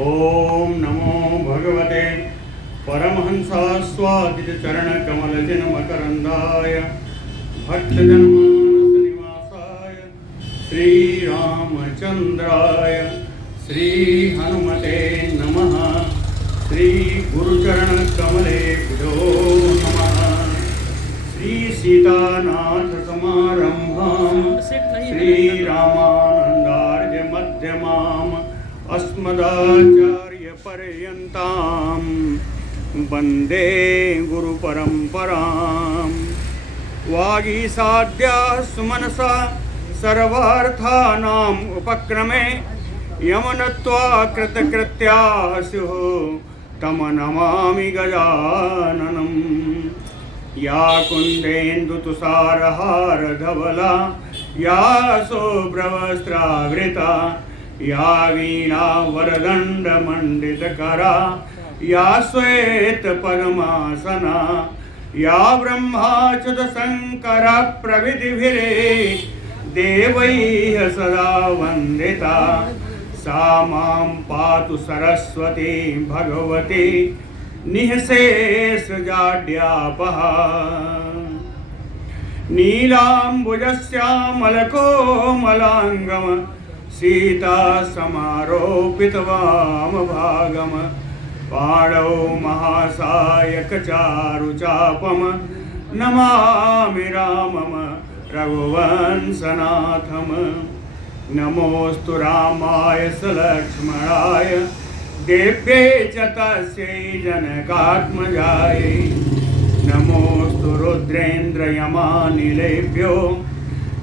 ओम नमो भगवते परमहंसास्वादितचरणकमलजनमकरन्दाय भक्तजनमानसनिवासाय श्रीरामचन्द्राय श्रीहनुमते नमः। श्रीगुरुचरणकमलेभ्यो नमः। श्रीसीतानाथसमारम्भां श्रीरामानन्दार्यमध्यमाम् अस्मदाचार्यपर्यन्तां वन्दे गुरुपरम्परां। वागीसाद्याः सुमनसा सर्वार्थानाम् उपक्रमे यमनत्वा कृतकृत्याः स्युः तं नमामि गजाननम्। या कुन्देन्दुतुषारहारधवला या शुभ्रवस्त्रावृता या वीणावरदण्डमण्डितकरा या श्वेतपद्मासना या ब्रह्माच्युतशङ्करप्रभृतिभिः देवैः सदा वन्दिता सा मां पातु सरस्वती भगवती निःशेषजाड्यापहा। नीलाम्बुजश्यामलकोमलाङ्गम सीता समारोपितवामभागम पाणौ महासायकचारुचापम नमामि रामम रघुवंशनाथम। नमोऽस्तु रामाय सलक्ष्मणाय देव्यै च तस्यै जनकात्मजायै। नमोऽस्तु रुद्रेन्द्रयमानिलेभ्यो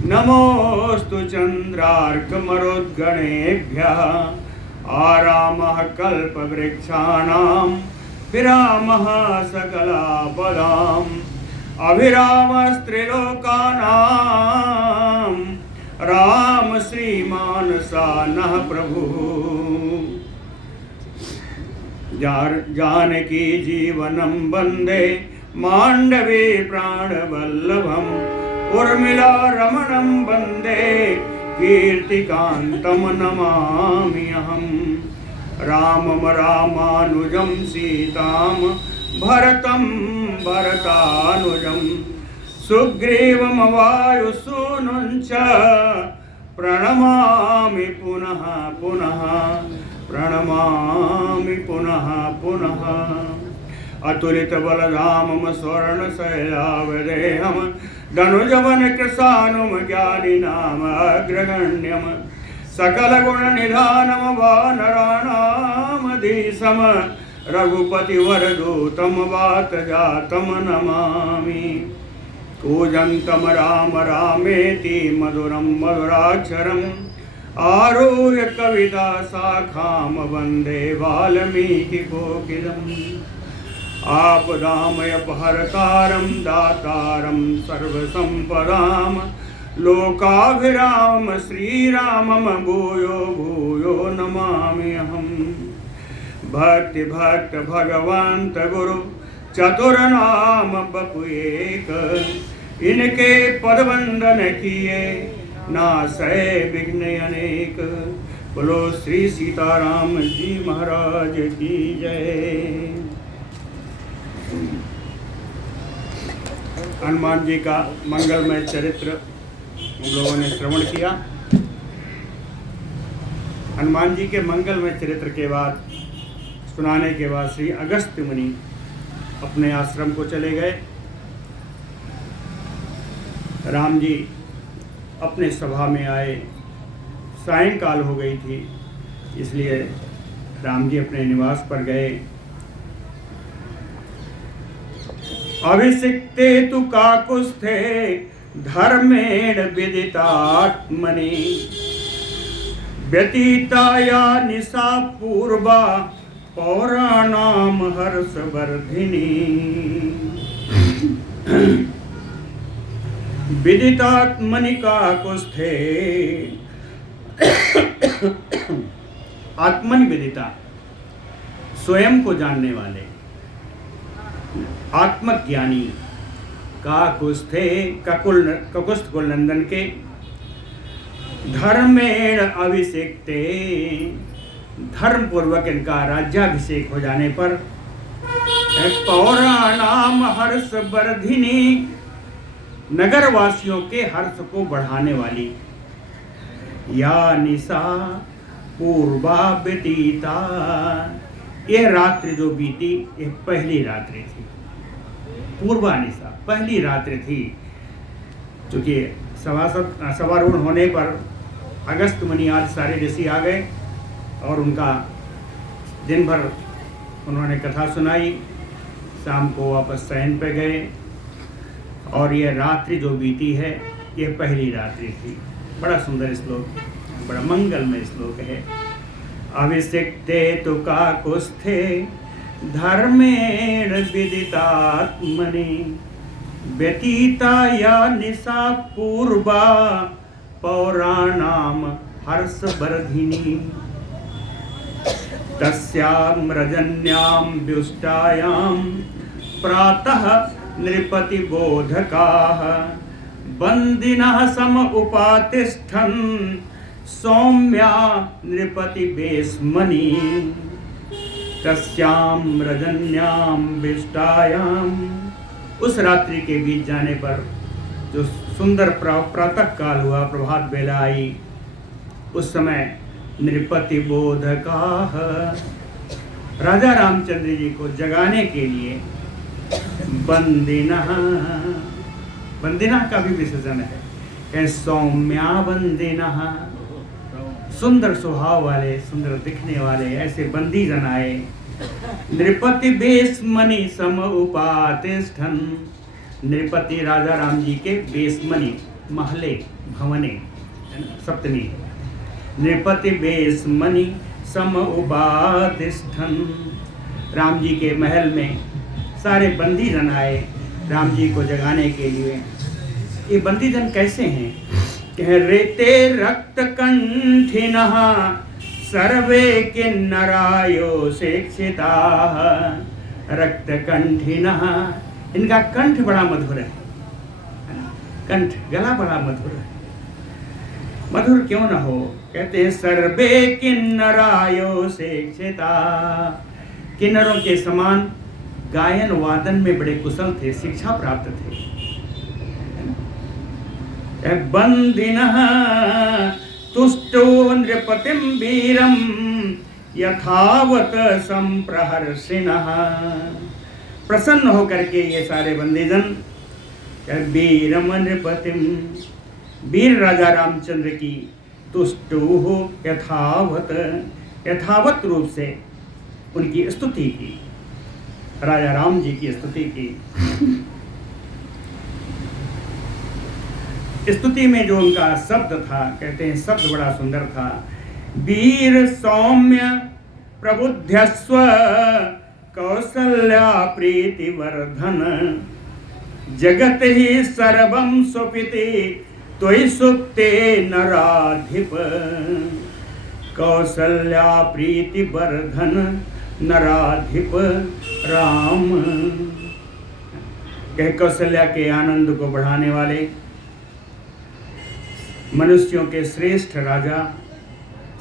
नमोऽस्तु चन्द्रार्कमरुद्गणेभ्यः। आरामः कल्पवृक्षाणां विरामः सकलापदाम् अभिरामस्त्रिलोकानां राम श्रीमानसा नः प्रभुः। जानकी जीवनं वन्दे माण्डवे प्राणवल्लभम् उर्मिला रमणं वन्दे कीर्तिकान्तं नमामि अहम्। रामं रामानुजं सीतां भरतं भरतानुजं सुग्रीवं वायुसूनुं च प्रणमामि पुनः पुनः प्रणमामि पुनः पुनः। अतुलितबलधामं स्वर्णशैलावदेहं धनुजवनकृशानुं ज्ञानिनाम अग्रगण्यं सकलगुणनिधानं वानराणामधीशं रघुपतिवरदूतं वातजातं नमामि। कूजन्तं राम रामेति मधुरं मधुराक्षरम् आरुह्य कविता शाखां वन्दे वाल्मीकिकोकिलम्। आपदामयपहरतारं दातारं सर्वसम्पदां लोकाभिराम श्रीरामं भूयो भूयो नमामि अहम्। भक्ति भक्त भगवंत गुरु चतुर्नाम बपु एक इनके पदवंदन किए नासै विघ्न अनेक। बोलो श्री सीताराम जी महाराज की जय। हनुमान जी का मंगलमय चरित्र हम लोगों ने श्रवण किया। हनुमान जी के मंगलमय चरित्र के बाद सुनाने के बाद श्री अगस्त्य मुनि अपने आश्रम को चले गए। राम जी अपने सभा में आए। सायंकाल हो गई थी, इसलिए राम जी अपने निवास पर गए। अभिषिक्ते तु काकुस्थे धर्मेण विदितात्मनि व्यतीताया निशा पूर्वा पौराणाम हर्षवर्धिनी। विदितात्मनि काकुस्थे आत्मनि विदिता स्वयं को जानने वाले आत्मज्ञानी काकुस्थे ककुस्थ कुलनंदन के धर्मेण अभिषेक्ते धर्म पूर्वक इनका राज्याभिषेक हो जाने पर पौराणाम हर्ष वर्धिनी, नगर वासियों के हर्ष को बढ़ाने वाली, या निशा पूर्वा व्यतीता, यह रात्रि जो बीती यह पहली रात्रि थी। पूर्वा निशा पहली रात्रि थी, क्योंकि सवारूढ़ होने पर अगस्त मुनि आदि सारे ऋषि आ गए और उनका दिन भर उन्होंने कथा सुनाई, शाम को वापस शयन पे गए और यह रात्रि जो बीती है यह पहली रात्रि थी। बड़ा सुंदर श्लोक, बड़ा मंगलमय श्लोक है। अभिषिक्ते तु काकुस्थे धर्मेण विदितात्मनि, व्यतीता या निशा पूर्वा पौराणाम हर्षवर्धिनी, तस्यां रजन्यां व्युष्टायां प्रातः नृपतिबोधकाः, बन्दिनः सम उपातिष्ठन् सौम्या नृपतिवेश्मनि, तस्यां रजन्यां विष्टायां। उस रात्रि के बीत जाने पर जो सुंदर प्रातः काल हुआ, प्रभात बेला आई, उस समय नृपति बोधकाः, राजा रामचंद्र जी को जगाने के लिए बंदिनः, बंदिनः का भी विशेषण है, सौम्या बंदिनः, सुंदर स्वभाव वाले, सुंदर दिखने वाले ऐसे बंदी जन आए। नृपति बेशमणि सम उपातिष्ठन्, नृपति राजा राम जी के बेशमणि महले भवने सप्तमी, नृपति बेशमणि सम उपातिष्ठन्, राम जी के महल में सारे बंदी जन आए राम जी को जगाने के लिए। ये बंदी जन कैसे हैं? कह रेते रक्त कंठिनः सर्वे किन्नरायो शिक्षिता, रक्त कंठिनः, इनका कंठ बड़ा मधुर है, कंठ गला बड़ा मधुर है। मधुर क्यों न हो? कहते हैं सर्वे किन्नरायो शिक्षिता, किन्नरों के समान गायन वादन में बड़े कुशल थे, शिक्षा प्राप्त थे। बंदिनः तुष्टो नृपतिं वीरं यथावत संप्रहर्षिणः, प्रसन्न होकर के ये सारे बंदीजन वीरम नृपतिम, वीर राजा रामचंद्र की तुष्टो हो यथावत, यथावत रूप से उनकी स्तुति की, राजा राम जी की स्तुति की। स्तुति में जो उनका शब्द था, कहते हैं शब्द बड़ा सुंदर था। वीर सौम्य प्रबुद्धस्व कौसल्या प्रीतिवर्धन, जगत ही सर्वं स्वपिति त्वयि सुप्ते नराधिप, कौसल्या प्रीतिवर्धन नराधिप राम, कह कौशल्या के आनंद को बढ़ाने वाले, मनुष्यों के श्रेष्ठ राजा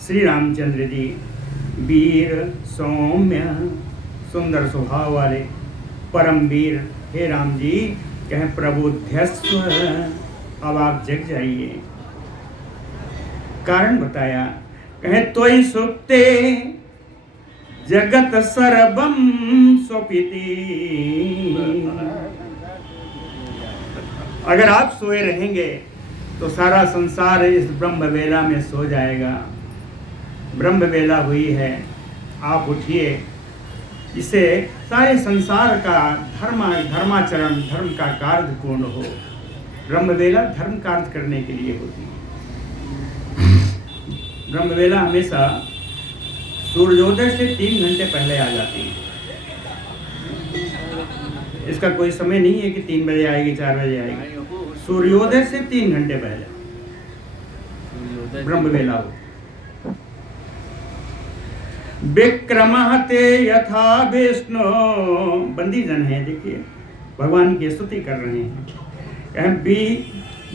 श्री रामचंद्र जी, वीर सौम्य सुंदर स्वभाव वाले परम वीर, हे राम जी कहें प्रबुद्धस्व, अब आप जग जाइए। कारण बताया, कहें त्वयि सुप्ते जगत सर्वं स्वपिति, अगर आप सोए रहेंगे तो सारा संसार इस ब्रह्म वेला में सो जाएगा। ब्रह्म वेला हुई है, आप उठिए, इससे सारे संसार का धर्माचरण, धर्म का कार्य पूर्ण हो। ब्रह्म वेला धर्म कार्य करने के लिए होती है। ब्रह्म वेला हमेशा सूर्योदय से 3 घंटे पहले आ जाती है। इसका कोई समय नहीं है कि 3 बजे आएगी, 4 बजे आएगी। सूर्योदय से 3 घंटे पहले ब्रह्म वेला हो। विक्रमः ते यथा विष्णु, बंदी जन है, देखिए भगवान की स्तुति कर रहे हैं।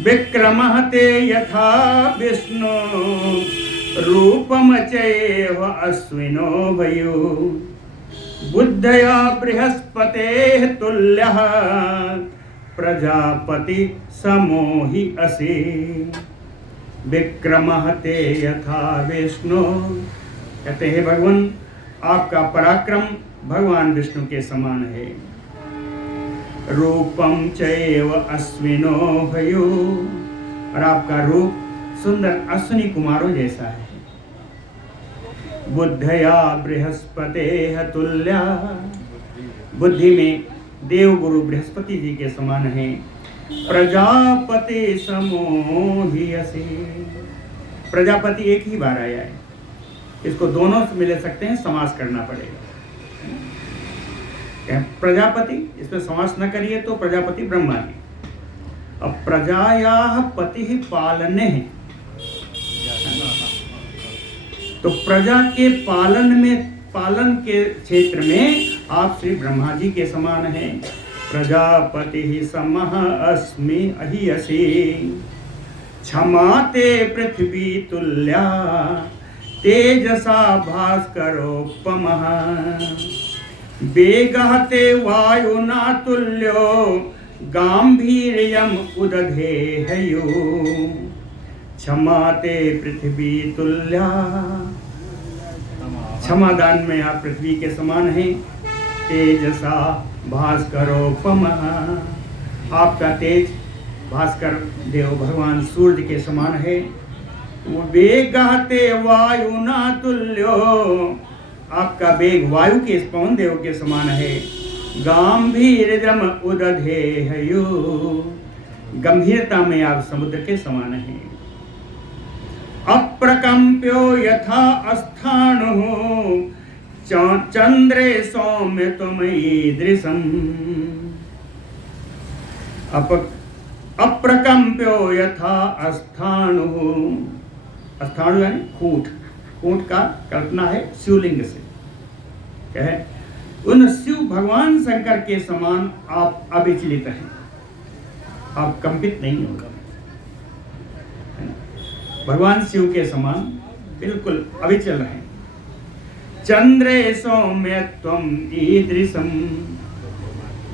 विक्रमः ते यथा विष्णु रूपम चैव अश्विनो भयो बुद्धया बृहस्पतेः तुल्यः प्रजापति समो हि असि विक्रमः ते यथा विष्णु। कहते हैं भगवान आपका पराक्रम भगवान विष्णु के समान है। रूपम चैव अश्विनो भयो, और आपका रूप सुंदर अश्विनी कुमारों जैसा है। बुद्धया बृहस्पतेः तुल्या, बुद्धि में देव गुरु बृहस्पति जी के समान है। प्रजापति समो हि असि, प्रजापति एक ही बार आया है, इसको दोनों से मिले सकते हैं, समास करना पड़ेगा। प्रजापति, इसमें समास न करिए तो प्रजापति ब्रह्मा जी। अब प्रजायाः पति पालने है, तो प्रजा के पालन के क्षेत्र में आप श्री ब्रह्मा जी के समान हैं। प्रजापति समः अस्मि अहियसि क्षमा ते पृथ्वी तुल्या तेजसा भास्करोपमः वेगः ते वायुना तुल्यो गांभीर्यम् उदधेहयो क्षमा ते पृथ्वी तुल्या। क्षमा दान में आप पृथ्वी के समान हैं। तेजसा भास्करोपमः, आपका तेज भास्कर देव भगवान सूर्य के समान है। वेगः ते वायुना तुल्यो, आपका वेग वायु के पवन देव के समान है। गांभीर्यम् उदधेहयो, गंभीरता में आप समुद्र के समान हैं। अप्रकंप्यो यथा अस्थाणुः चंद्रे सौम्य त्वमईदृशम्। अप्रकंप्यो यथा अस्थाणुः, अस्थाणु यानी कूट, कूट का कल्पना है शिवलिंग से। कहे उन शिव भगवान शंकर के समान आप अविचलित हैं, आप कंपित नहीं होगा। भगवान शिव के समान बिल्कुल अविचल हैं। चंद्रे सौम्यत्वम ईदृशम,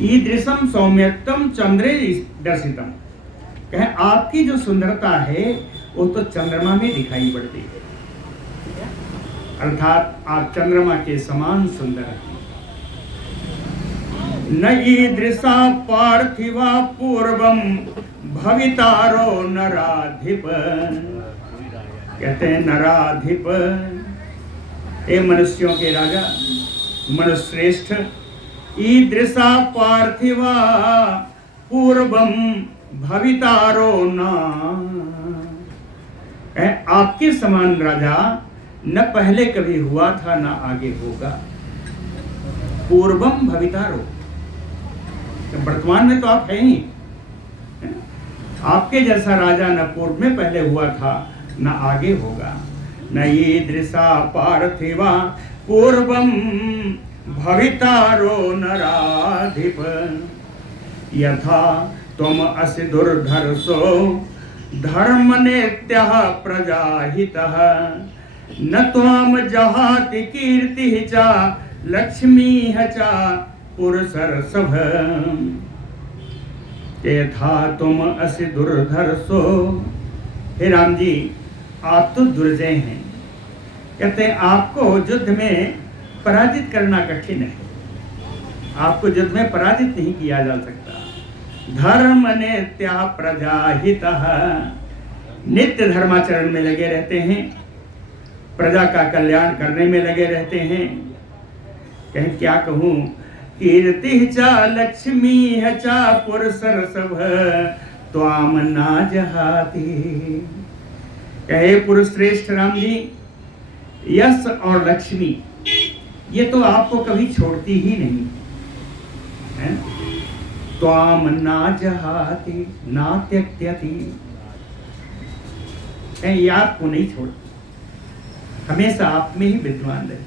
ईदृशम सौम्यत्वम चंद्रे दर्शितम। कहे आपकी जो सुंदरता है वो तो चंद्रमा में दिखाई पड़ती है, अर्थात आप चंद्रमा के समान सुंदर हैं। न ईदृशा पार्थिवा पूर्वम भवितारो नराधिप, कहते हैं नराधिप, हे मनुष्यों के राजा, मनुश्रेष्ठ। ईदृशा पार्थिवा पूर्वम भवितारो न, आपके समान राजा न पहले कभी हुआ था न आगे होगा। पूर्वम भवितारो, वर्तमान में तो आप हैं ही, आपके जैसा राजा न पूर्व में पहले हुआ था न आगे होगा। न ईदृशा पार्थिवा पूर्वम भवितारो नराधिप यथा त्वम असि दुर्धर्षो धर्मनेत्यः प्रजाहितः न त्वाम जहाति कीर्तिः च लक्ष्मीः च पुरुषर्षभ। यथा तुम असि दुर्धर्षो, हे राम जी आप तो दुर्जय हैं। कहते हैं आपको युद्ध में पराजित करना कठिन है, आपको युद्ध में पराजित नहीं किया जा सकता। धर्म नेत्या प्रजाहितः, नित्य धर्माचरण में लगे रहते हैं, प्रजा का कल्याण करने में लगे रहते हैं। कहें क्या कहूँ, कीर्ति च लक्ष्मी च पुरुषर्षभ त्वाम ना जहाति। कहे पुरुष श्रेष्ठ राम जी, यश और लक्ष्मी ये तो आपको कभी छोड़ती ही नहीं है। त्वाम ना जहाति ना त्यक्त्यति, ये आपको नहीं छोड़ती, हमेशा आप में ही विद्वान रहती।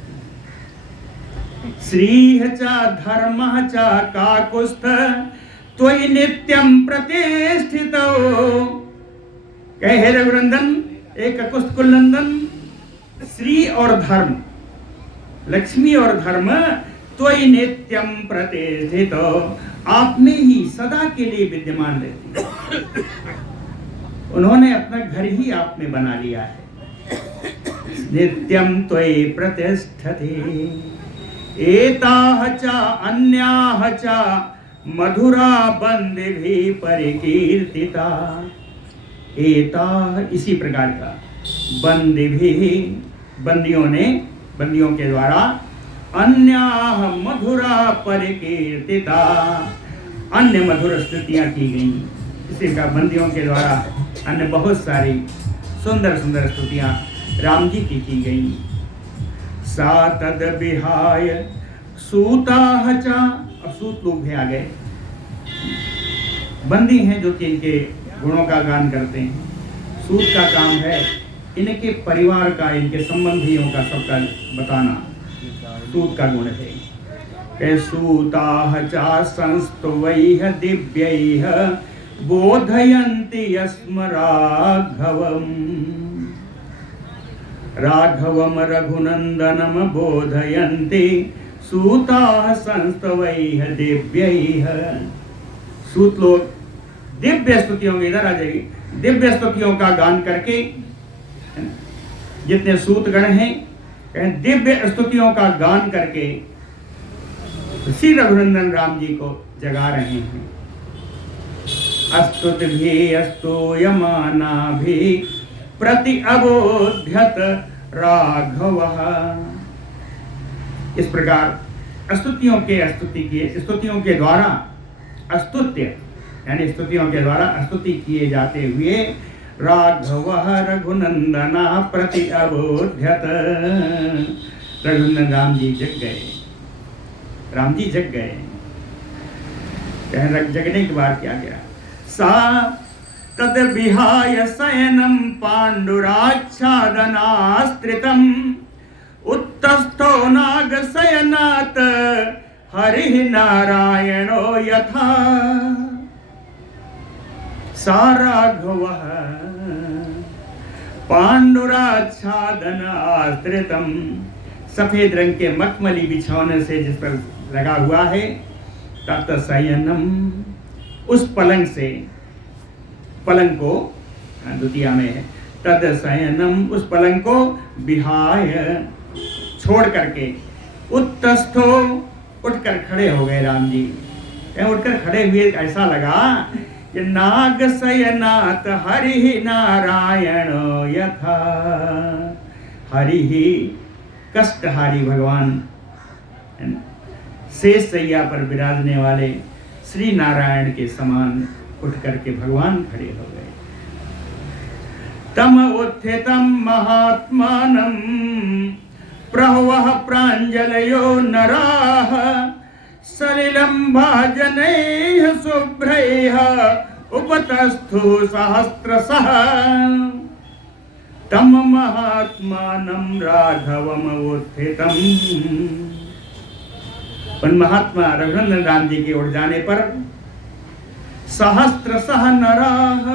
श्रीः च धर्मः च काकुस्थ त्वयि नित्यं प्रतिष्ठितो। कहे हे रघुनंदन, एक कुस्त कुलनंदन, श्री और धर्म, लक्ष्मी और धर्म त्वयि नित्यम प्रतिष्ठित, आप में ही सदा के लिए विद्यमान रहती है। उन्होंने अपना घर ही आप में बना लिया है। नित्यम त्वयि प्रतिष्ठते एताः च अन्याः च मधुरा बन्दिभिः परिकीर्तिता। एताः इसी प्रकार का, बन्दिभिः बंदियों के द्वारा, अन्याः मधुरा परिकीर्तिता, अन्य मधुर स्तुतियां की गई। इसी का बंदियों के द्वारा अन्य बहुत सारी सुंदर सुंदर स्तुतियां राम जी की गई। सा तद विहाय सूताः च, अब सूत लोग भी आ गए, बंदी हैं जो कि इनके गुणों का गान करते हैं। सूत का काम है इनके परिवार का, इनके संबंधियों का सबका बताना, सूत का गुण है। सूताः च संस्तुवैः दिव्यैः बोधयन्ति यस्म राघवम रघुनंदनम बोधयन्ति सूताः संस्तवैः दिव्यैः। सूत लोग दिव्य स्तुतियों, इधर आ जाएगी, दिव्य स्तुतियों का गान करके, जितने सूतगण हैं दिव्य स्तुतियों का गान करके श्री रघुनंदन राम जी को जगा रहे हैं। अस्तुत भी अस्तूयमाना भी प्रति अबोध्यत राघव। इस प्रकार स्तुतियों के द्वारा स्तुत्य यानी स्तुतियों के द्वारा स्तुति किए जाते हुए राघव रघुनंदना प्रति अबोध्यत। रघुनंदन राम जी जग गए, राम जी जग गए। जगने के बाद क्या गया? सा तद विहाय शयनम पांडुराच्छादनास्त्रितम उत्तस्थो नाग शयनात् हरिः नारायणो यथा। सा राघवः पांडुराच्छादनास्त्रितम, सफेद रंग के मखमली बिछौने से जिस पर लगा हुआ है, तत् शयनम, उस पलंग से, पलंग को द्वितीया में है, तद शयनम, उस पलंग को विहाय, छोड़ करके, उत्तस्थो, उठकर खड़े हो गए राम जी। उठकर खड़े हुए ऐसा लगा कि नाग शयनात् हरिः नारायण यथा। हरिः कष्टहारी भगवान, शेष सैया पर विराजने वाले श्री नारायण के समान उठ करके भगवान खड़े हो गए। तम उत्थितम महात्मानं प्रहवः प्राञ्जलयो नराः सलिलं भाजनैः शुभ्रैः उपतस्थु सहस्रशः। तम महात्मानं राघवम उत्थितम, उन महात्मा रघुनंदन राम जी के उठ जाने पर सहस्रशः नराः,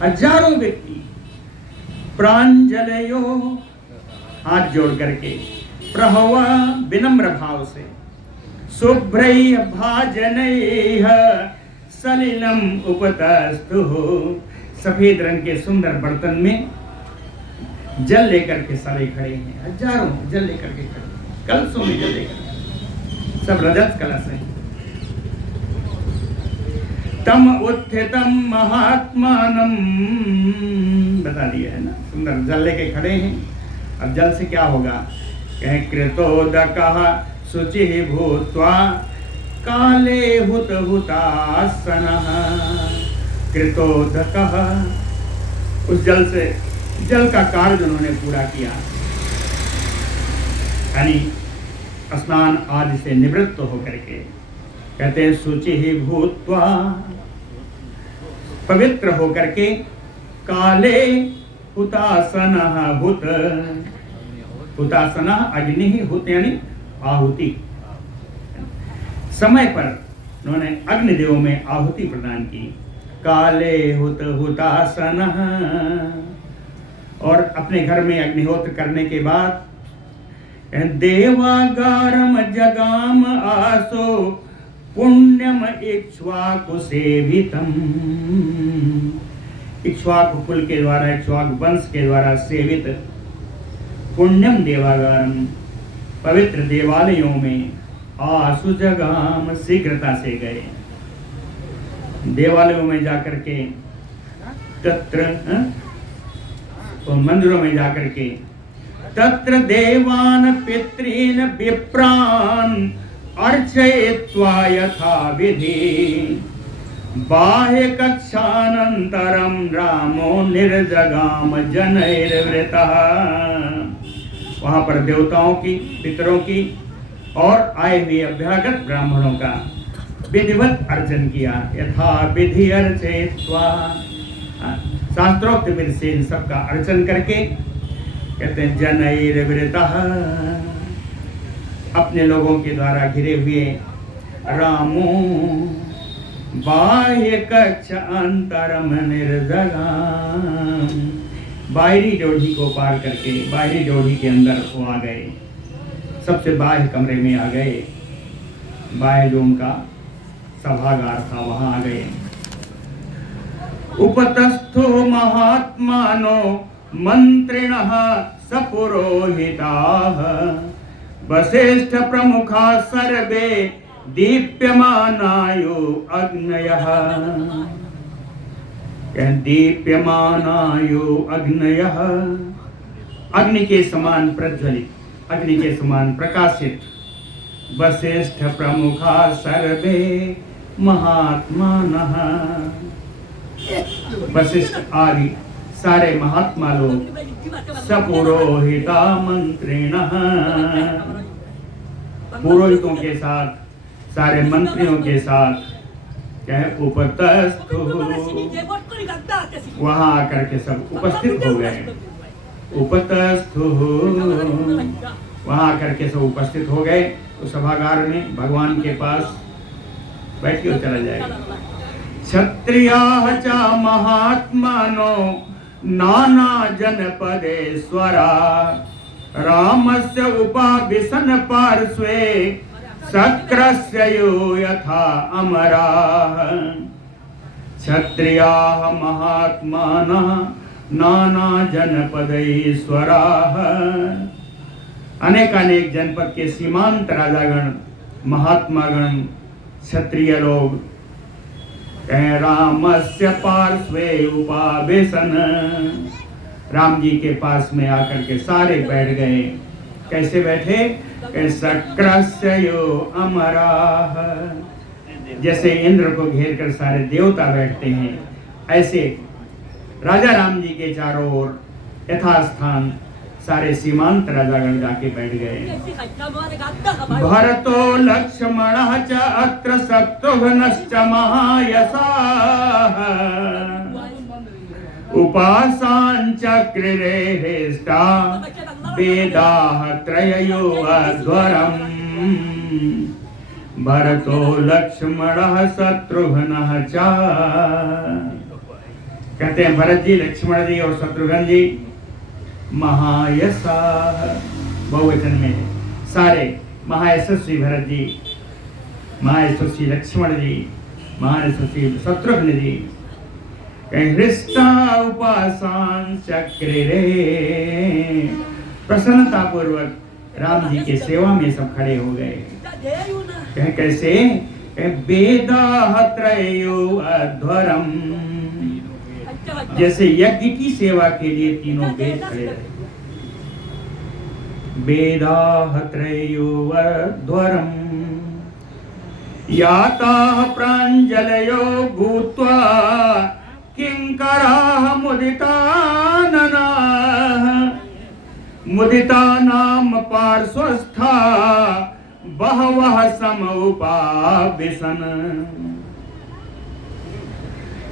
हजारों व्यक्ति, प्रांजलयो, हाथ जोड़ करके, प्रहव, विनम्र भाव से, शुभ्रैः भाजनैः सलिलम उपतस्थुः, सफेद रंग के सुंदर बर्तन में जल लेकर के सारे खड़े हैं। हजारों जल लेकर के खड़े, कलशों में जल लेकर, सब रजत कलश है। तम उत्थितम महात्मानं, बता दिया है ना, सुंदर जल लेके खड़े हैं। अब जल से क्या होगा? कहें कृतोदकः शुचिः भूत्वा काले हुत हुतासनः। कृतोदकः, उस जल से, जल का कार्य उन्होंने पूरा किया, यानी स्नान आदि से निवृत्त होकर के, कहते हैं शुचिः भूत्वा, पवित्र होकर के, काले हुतासनः, हुत, हुतासनः अग्नि, हुत यानी आहुति, समय पर उन्होंने अग्निदेव में आहुति प्रदान की। काले हुत हुतासनः, और अपने घर में अग्निहोत्र करने के बाद देवागारम जगाम आसो पुण्यम इक्ष्वाकु सेवितम। इक्ष्वाकु कुल के द्वारा, इक्ष्वाकु वंश के द्वारा सेवित पुण्यम देवागारम, पवित्र देवालयों में आसु जगाम, शीघ्रता से गए देवालयों में जाकर के, तत्र तो मंदिरों में जाकर के, तत्र देवान पितॄन विप्रान अर्चयित्वा यथा विधि बाह्य कक्षानंतरम रामो निर्जगाम जनैर्वृतः। वहां पर देवताओं की, पितरों की और आए हुए अभ्यागत ब्राह्मणों का विधिवत अर्चन किया। यथा विधि अर्चयित्वा, शास्त्रोक्त विधि से इन सबका अर्चन करके कहते हैं जनैर्वृतः, अपने लोगों के द्वारा घिरे हुए रामो बाह्य कक्ष अंतरम निर्जगाम, बाहरी जोड़ी को पार करके बाहरी जोड़ी के अंदर वो आ गए, सबसे बाह्य कमरे में आ गए, बाह्य जो उनका सभागार था वहां आ गए। उपतस्थो महात्मानो मंत्रिणः सपुरोहिताः वसिष्ठ प्रमुखा सर्वे दीप्यमानायो अग्नयः। दीप्यमानायो अग्नयः, अग्नि के समान प्रज्वलित, अग्नि के समान प्रकाशित। वसिष्ठ प्रमुखा सर्वे महात्मानः, वशिष्ठ आदि सारे महात्मा लोग सपुरोहिता मंत्रिणः, पुरोहितों के साथ, सारे मंत्रियों के साथ कहे उपतस्थु, वहां आकर के सब उपस्थित हो गए। उपतस्थु, वहां आकर के सब उपस्थित हो गए। उस सभागार में भगवान के पास बैठ के चला जाएगा। क्षत्रियाः च महात्मानो नाना जनपदेश्वरा रामस्य उपाविशन पार्श्वे शक्रस्य यो यथा अमराः। क्षत्रियाः महात्मानः नाना जनपदैश्वराः, अनेकानेक जनपद के सीमांत राजागण, महात्मागण, क्षत्रिय लोग रामस्य पार्श्वे उपावेशन, राम जी के पास में आकर के सारे बैठ गए। कैसे बैठे? शक्रस्य यो अमराः, जैसे इंद्र को घेर कर सारे देवता बैठते हैं, ऐसे राजा राम जी के चारों ओर यथास्थान सारे सीमांत राजागण जाके बैठ गए। भरतो लक्ष्मणः च अत्र शत्रुघ्नश्च महायशाः उपासाञ्चक्रिरे हेष्टा वेदाः त्रययो अध्वरम्। भरतो लक्ष्मणः शत्रुघ्नः च, कहते हैं भरत जी, लक्ष्मण जी और शत्रुघ्न जी महायशाः, बहुवचन में सारे, महायशस्वी भरत जी, महायशस्वी लक्ष्मण जी, महायशस्वी शत्रुघ्न जी, हृष्टा उपासां चक्रिरे, प्रसन्नता पूर्वक राम जी के सेवा में सब खड़े हो गए। कैसे? वेदाः त्रयो अध्वरम्, जैसे यज्ञ की सेवा के लिए तीनों वेद खड़े रहे। वेदाः त्रयो अध्वरम् याताः प्राञ्जलयो भूत्वा किंकराः मुदिताननाः मुदितानां पार्श्वस्था बहवः समउपाविशन।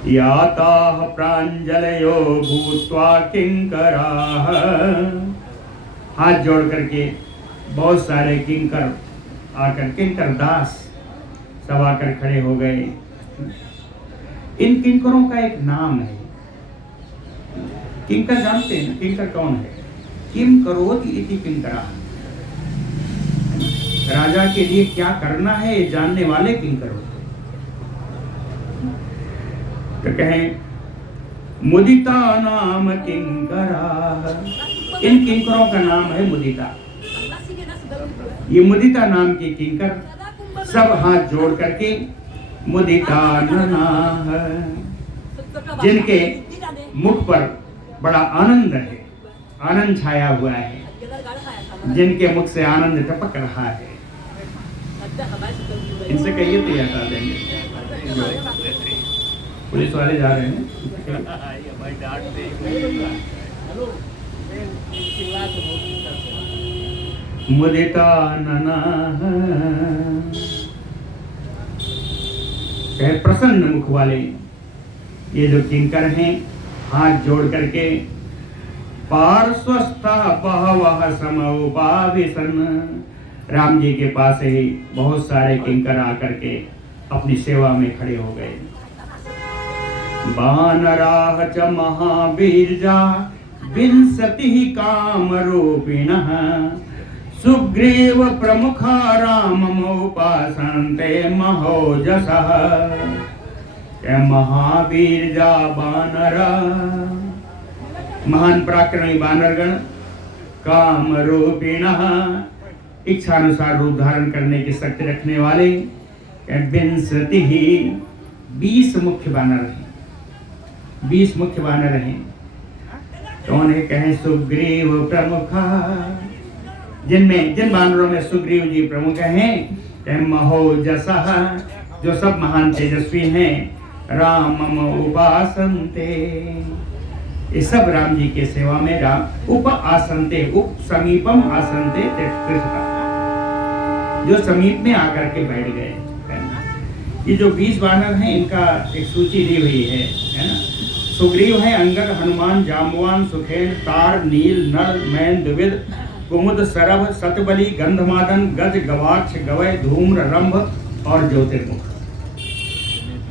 याताः प्राञ्जलयो भूत्वा किंकराः, हाथ जोड़ करके बहुत सारे किंकर आकर, किंकर दास सब आकर खड़े हो गए। इन किंकरों का एक नाम है, किंकर जानते हैं ना, किंकर कौन है? किम करोति इति किंकरा, राजा के लिए क्या करना है ये जानने वाले किंकर होते। तो कहें मुदिता नाम किंकरा, इन किंकरों का नाम है मुदिता। ये मुदिता नाम के किंकर सब हाथ जोड़ करके मुदिता ननाः, जिनके मुख पर बड़ा आनंद है, आनंद छाया हुआ है, जिनके मुख से आनंद टपक रहा है, इनसे कहिए तो याद आ देंगे। पुलिस वाले जा रहे हैं। मुदिता ननाः, प्रसन्न मुख वाले ये जो किंकर हैं, हाथ जोड़ करके पार्श्वस्था बहवः समउपाविशन्, राम जी के पास ही बहुत सारे किंकर आकर के अपनी सेवा में खड़े हो गए। वानराः च महावीर्या विंशतिः कामरूपिणः, सुग्रीव प्रमुखा राममुपासन्ते महोजसः। महावीर्या वानर, महान पराक्रमी वानरगण, काम रूपिणः, इच्छानुसार रूप धारण करने की शक्ति रखने वाले, विंशतिः, 20 मुख्य वानर हैं, 20 मुख्य वानर हैं। कौन है? कहें सुग्रीव प्रमुखा, जिनमें जिन वानरों में सुग्रीव जी प्रमुख हैं। कहें महोजसः, जो सब महान तेजस्वी हैं। रामम उपासन्ते, ये सब राम जी के सेवा में राम उप आसन्ते, उप समीपम आसन्ते, जो समीप में आकर के बैठ गए। ये जो 20 वानर हैं, इनका एक सूची दी हुई है ना। सुग्रीव है, अंगद, हनुमान, जाम्बवान, सुखेन, तार, नील, नल, मैन, द्विविद, कुमुद, सरभ, सतबली, गंधमादन, गज, गवाक्ष, गवय, धूम्र, रंभ और ज्योतिर्मुख।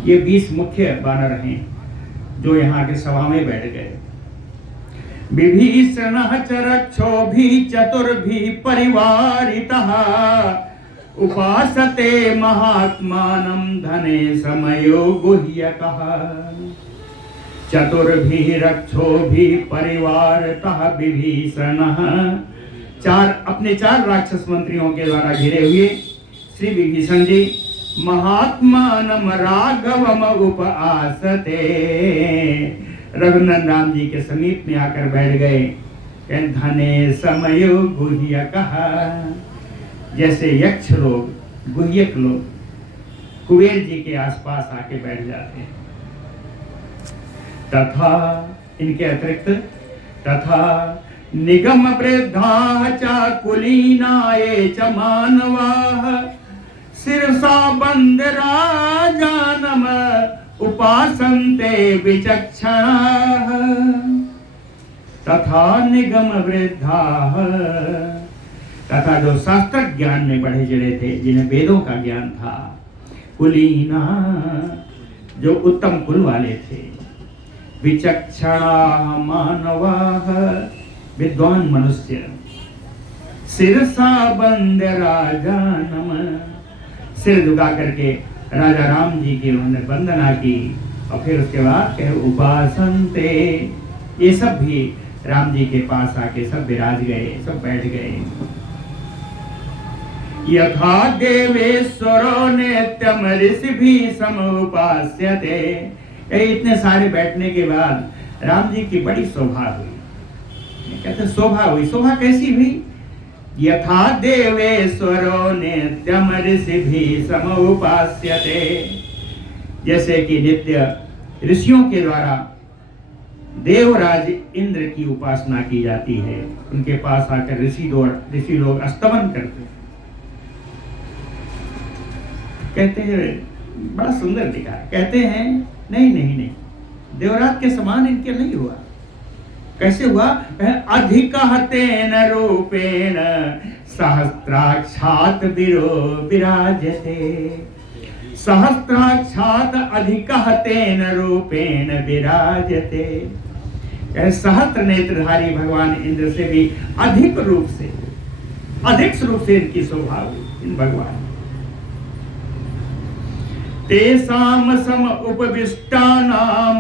ये 20 मुख्य वानर हैं जो यहाँ के सभा में बैठ गए। विभीषणः च रक्षोभिः चतुर्भिः परिवारितः, उपासते महात्मानं धने समयो गुह्यकः। चतुर्भिः रक्षोभिः परिवारतः विभीषणः, अपने 4 राक्षस मंत्रियों के द्वारा घिरे हुए श्री विभीषण जी महात्मानम राघवम उपासते, रघुनंदन राम जी के समीप में आकर बैठ गए। धने समयो गुह्यकः, जैसे यक्ष लोग, गुह्यक लोग कुबेर जी के आसपास आके बैठ जाते हैं। तथा, इनके अतिरिक्त, तथा निगम वृद्धा च कुलीनाये च मानवाः, शिरसा बंद राजानम उपासन्ते विचक्षणाः। तथा निगम वृद्धाः, तथा जो शास्त्र ज्ञान में बढ़े चढ़े थे, जिन्हें वेदों का ज्ञान था। कुलीना, जो उत्तम कुल वाले थे। विचक्षणा मानवाः, विद्वान मनुष्य। शिरसा बंद राजानम, सिर झुका करके राजा राम जी की उन्होंने वंदना की। और फिर उसके बाद कहे उपासन्ते, ये सब भी राम जी के पास आके सब विराज गए, सब बैठ गए। यथा देवेश्वरो नित्यम ऋषिभिः समुपास्यते, इतने सारे बैठने के बाद राम जी की बड़ी शोभा हुई। कहते शोभा हुई, शोभा कैसी हुई? यथा देवेश्वरो नित्यम ऋषिभिः समुपास्यते, जैसे कि नित्य ऋषियों के द्वारा देवराज इंद्र की उपासना की जाती है। उनके पास आकर ऋषि लोग स्तवन करते हैं। कहते हैं बड़ा सुंदर दिखा। कहते हैं नहीं, देवराज के समान इनके नहीं हुआ। कैसे हुआ? अधिकहतेन रूपेण सहस्राक्षात् विराजते। सहस्राक्षात् अधिकहतेन रूपेण विराजते। सहस्त्र नेत्रधारी भगवान इंद्र से भी अधिक रूप से इनकी शोभा हुई इन भगवान। तेसाम सम उपविष्टानाम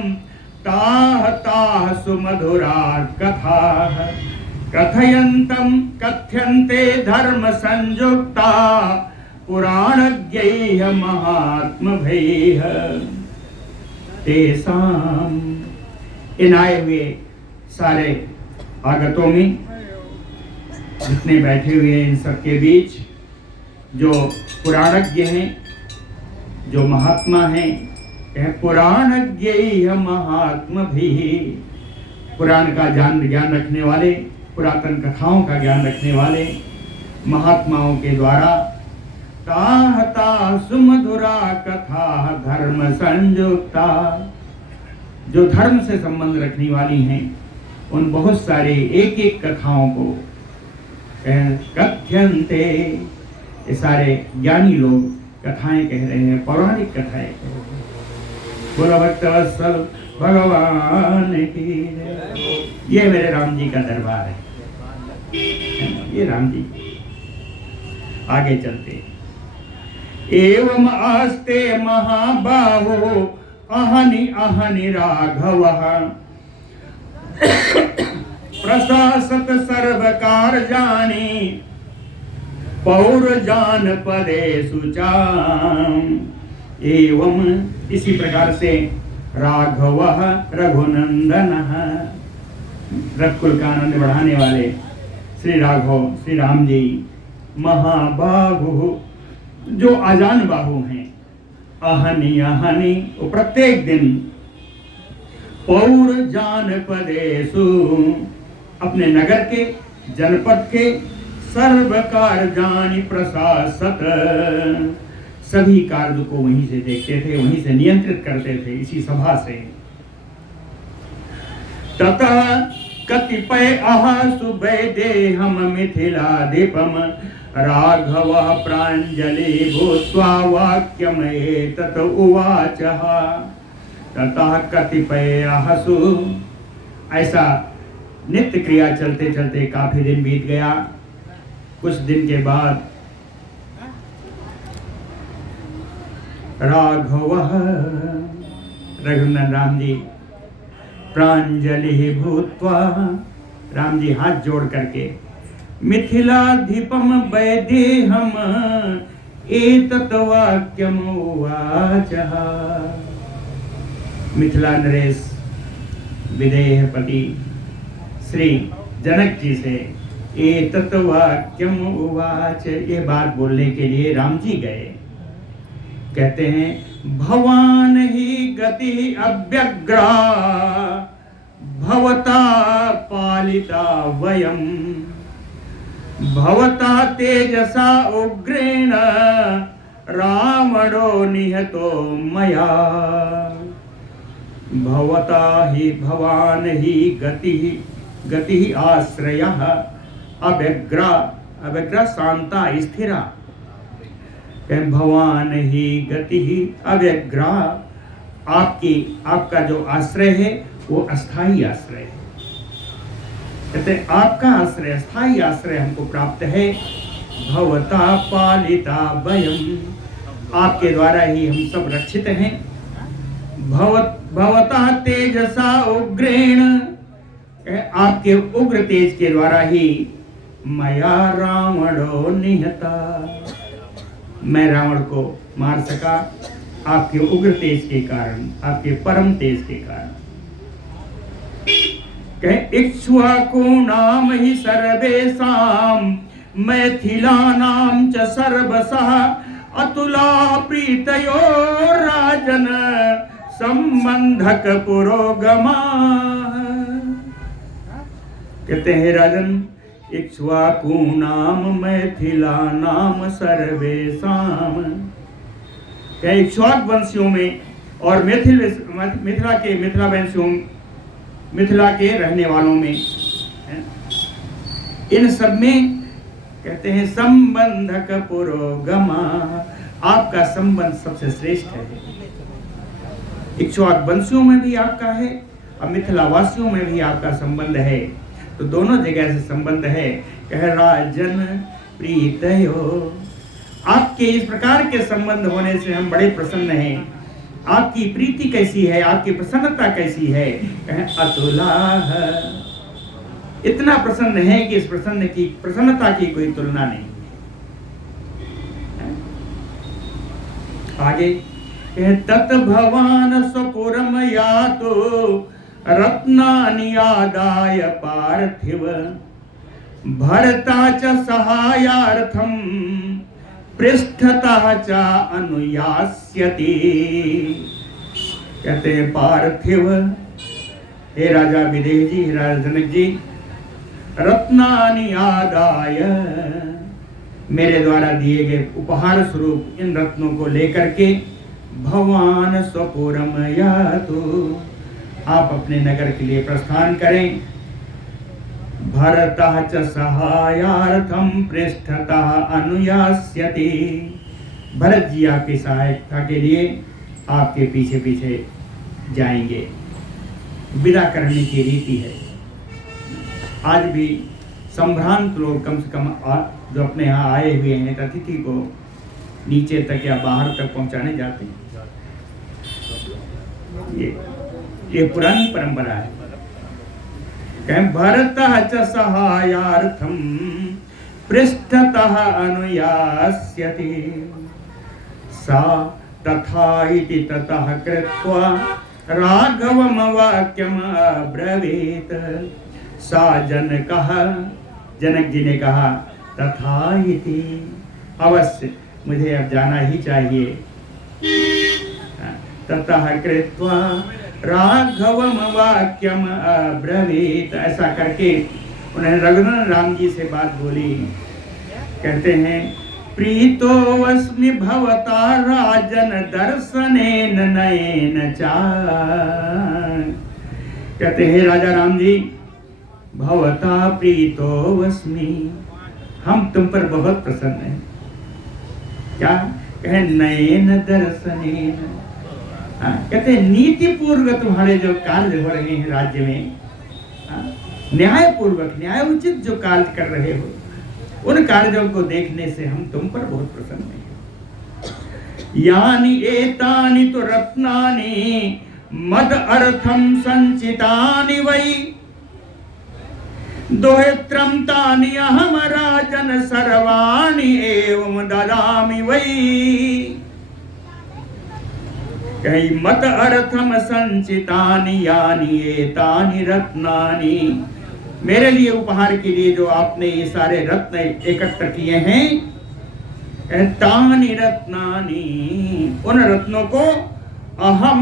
ताह ताह सुमधुरा कथा कथयन्ते धर्म संयुक्ता पुराणज्ञैः महात्मभैः। तेसाम, इन आए हुए सारे आगतों में, जितने बैठे हुए हैं इन सबके बीच जो पुराणज्ञ हैं, जो महात्मा हैं, पुराणज्ञैः महात्मभैः, पुराण का ज्ञान रखने वाले, पुरातन कथाओं का ज्ञान रखने वाले महात्माओं के द्वारा ताहता सुमधुरा कथा धर्म संयुक्ता, जो धर्म से संबंध रखने वाली हैं, उन बहुत सारे एक एक कथाओं को कथ्यन्ते, ये सारे ज्ञानी लोग कथाएं कह रहे हैं, पौराणिक कथाएं। बोलो भक्तवत्सल भगवान की। ये मेरे राम जी का दरबार है, ये राम जी। आगे चलते। एवं आस्ते महाबाहो अहनि अहनि राघवः प्रशासत सर्वकार जानी पौर जान पदेषु चाम। एवं, इसी प्रकार से राघवः रघुनंदनः, रघुकुल का आनंद बढ़ाने वाले श्री राघव श्री राम जी, महाबाहु, जो अजान बाहु हैं, अहनि अहनि, वो प्रत्येक दिन पौर जानपदेषु, अपने नगर के, जनपद के सर्व कार्याणि प्रशासत, सभी कार्य को वहीं से देखते थे, वहीं से नियंत्रित करते थे, इसी सभा से। ततः कतिपय अहासु वैदेहम मिथिलाधिपम राघवः प्राञ्जलि भूत्वा वाक्यमेतत् उवाचः। ततः कतिपय अहासु, ऐसा नित्य क्रिया चलते चलते काफी दिन बीत गया। कुछ दिन के बाद राघवः, रघुनंदन राम जी, प्राञ्जलि भूत्वा, राम जी हाथ जोड़ करके, मिथिलाधिपम वैदेहम एतत् वाक्यम उवाचः। मिथिला नरेश विदेहपति श्री जनक जी से एतत् वाक्यम उवाच, ये बात बोलने के लिए राम जी गए। कहते हैं भवान ही गति अव्यग्रा भवता पालिता वयम भवता तेजसा उग्रेण रावणो निहतो मया। भवता ही, भवान ही गति आश्रयः अव्यग्रा, अव्यग्रा शांता स्थिरा, भवान ही गति अव्यग्रा, आपका जो आश्रय है वो अस्थाई आश्रय है। कहते आपका आश्रय, अस्थाई आश्रय हमको प्राप्त है। भवता पालिता वयम, आपके द्वारा ही हम सब रक्षित हैं। भवता तेजसा उग्रेण, आपके उग्र तेज के द्वारा ही मया रावणो निहता, मैं रावण को मार सका, आपके उग्र तेज के कारण, आपके परम तेज के कारण। कहे इक्ष्वाकु नाम ही सर्वेषां मैथिलानां च सर्वशः अतुला प्रीतयो राजन संबंधक पुरोगमा। कहते हैं राजन, इक्ष्वाकु नाम मैथिला नाम सर्वेषां, इक्ष्वाक वंशियों में और मिथिला वंशियों, मिथिला के रहने वालों में, इन सब में कहते हैं संबंधक पुरोगमा, आपका संबंध सबसे श्रेष्ठ है। इक्ष्वाक वंशियों में भी आपका है अब मिथिला वासियों में भी आपका संबंध है, तो दोनों जगह से संबंध है। कह राजन प्रीतयो, आपके इस प्रकार के संबंध होने से हम बड़े प्रसन्न हैं। आपकी प्रीति कैसी है, आपकी प्रसन्नता कैसी है? कह अतुला, इतना प्रसन्न है कि इस प्रसन्नता की कोई तुलना नहीं। आगे तत् भवान स्वपुरम यातो रत्नानि आदाय पार्थिव भरता च सहायार्थम पृष्ठतः च अनुयास्यति। कहते हैं पार्थिव, हे राजा विदेह जी, हे राजा जनक जी, रत्नानि आदाय, मेरे द्वारा दिए गए उपहार स्वरूप इन रत्नों को लेकर के भगवान स्वपुरम यातो, आप अपने नगर के लिए प्रस्थान करें। भरतः च सहायार्थम पृष्ठतः अनुयास्यति, भरत जी आपकी सहायता के लिए आपके पीछे पीछे जाएंगे। विदा करने की रीति है। आज भी संभ्रांत लोग कम से कम जो अपने यहाँ आए हुए हैं अतिथि को नीचे तक या बाहर तक पहुंचाने जाते हैं। ये पुरानी परंपरा है। कहें भरतः च सहायार्थम पृष्ठतः अनुयास्यति, सा तथा इति ततः कृत्वा राघवम वाक्यम अब्रवीत। सा जनक जी ने कहा तथा इति, अवश्य मुझे अब जाना ही चाहिए। ततः कृत्वा राघवम वाक्यम अब्रवीत, ऐसा करके उन्हें रघुनंदन राम जी से बात बोली। कहते हैं प्रीतोऽस्मि भवता राजन दर्शनेन नयेन चा। कहते हैं राजा राम जी, भवता प्रीतोऽस्मि, हम तुम पर बहुत प्रसन्न हैं। क्या कहे? नयेन दर्शनेन, कहते हैं नीति पूर्वक तुम्हारे जो कार्य हो रहे हैं राज्य में, न्याय पूर्वक न्याय उचित जो कार्य कर रहे हो, उन कार्यों को देखने से हम तुम पर बहुत प्रसन्न हैं। यानि एतानि तो रत्नानि मद अर्थम संचितानि वै, दोहित्रम तानि अहम राजन सर्वाणि एवं ददामि वै। कहीं मत अर्थम संचितानि यानि एतानि रत्नानि, मेरे लिए उपहार के लिए जो आपने ये सारे रत्न एकत्र किए हैं, तानि रत्नानि, उन रत्नों को अहम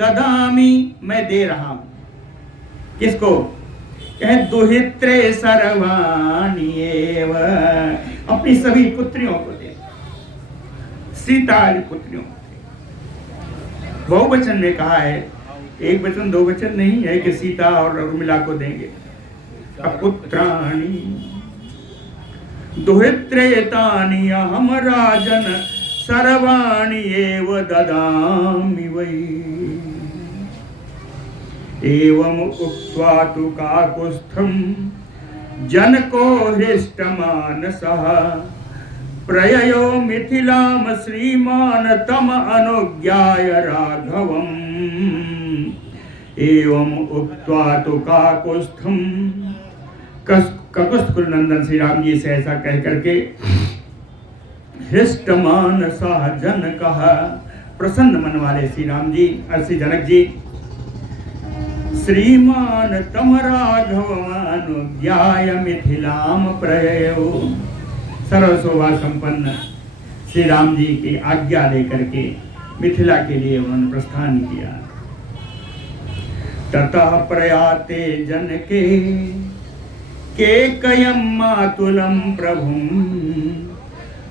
ददामि, मैं दे रहा हूं। किसको? कहे दुहित्रे सर्वाणि एव, अपनी सभी पुत्रियों को दे, सीता आदि पुत्रियों को। बहुवचन में कहा है, एक वचन दो वचन नहीं है कि सीता और उर्मिला को देंगे। पुत्राणि दुहित्रेतानि अहम राजन सर्वाणि एव ददामि वै। एवं उक्त्वा तु काकुत्स्थं जनको हृष्टमानसः प्रययो मिथिलां श्रीमान् तम अनुज्ञाय राघवम्। एवं उक्त्वा तु काकुत्स्थं, काकुत्स्थ कुलनंदन श्री राम जी से ऐसा कह करके हृष्टमानसः जनकः, प्रसन्न मन वाले श्री राम जी, श्री जनक जी, श्रीमान तम राघवमानुज्ञाय मिथिलाम प्रययो, सर्वशोभा संपन्न श्री राम जी की आज्ञा लेकर के मिथिला के लिए उन्होंने प्रस्थान किया। ततः प्रयाते जनके केकयं मातुलं प्रभुं,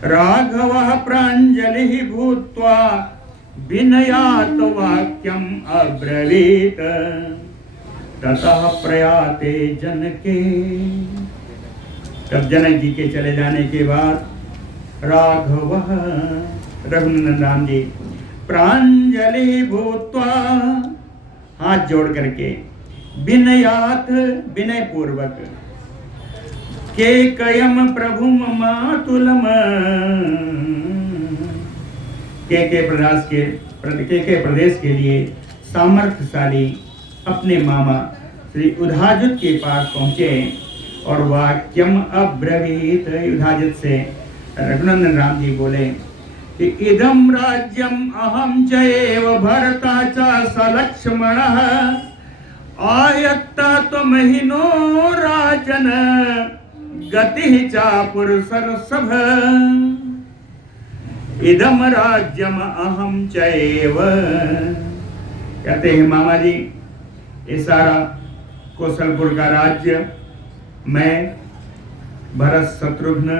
राघवः प्राञ्जलिः भूत्वा विनयात् वाक्यम् अब्रवीत्। ततः प्रयाते जनके, तब जनक जी के चले जाने के बाद राघवः, रघुनंदन राम जी, प्राञ्जलिः भूत्वा, हाथ जोड़ करके विनयात विनय पूर्वक केकयम प्रभुम मातुलम के प्रदेश के लिए सामर्थ्यशाली अपने मामा श्री उधाजुत के पास पहुंचे और वाक्यम अब्रवीत। उधाजुत से रघुनंदन राम जी बोले कि इदम राज्यम अहम चैव भरता च सलक्ष्मणः आयत्ता त्वमहिनो राजन गतिः च पुरुषर्षभ। इदम राज्यम अहम चैव, कहते हैं मामा जी ये सारा कौशलपुर का राज्य मैं, भरत शत्रुघ्न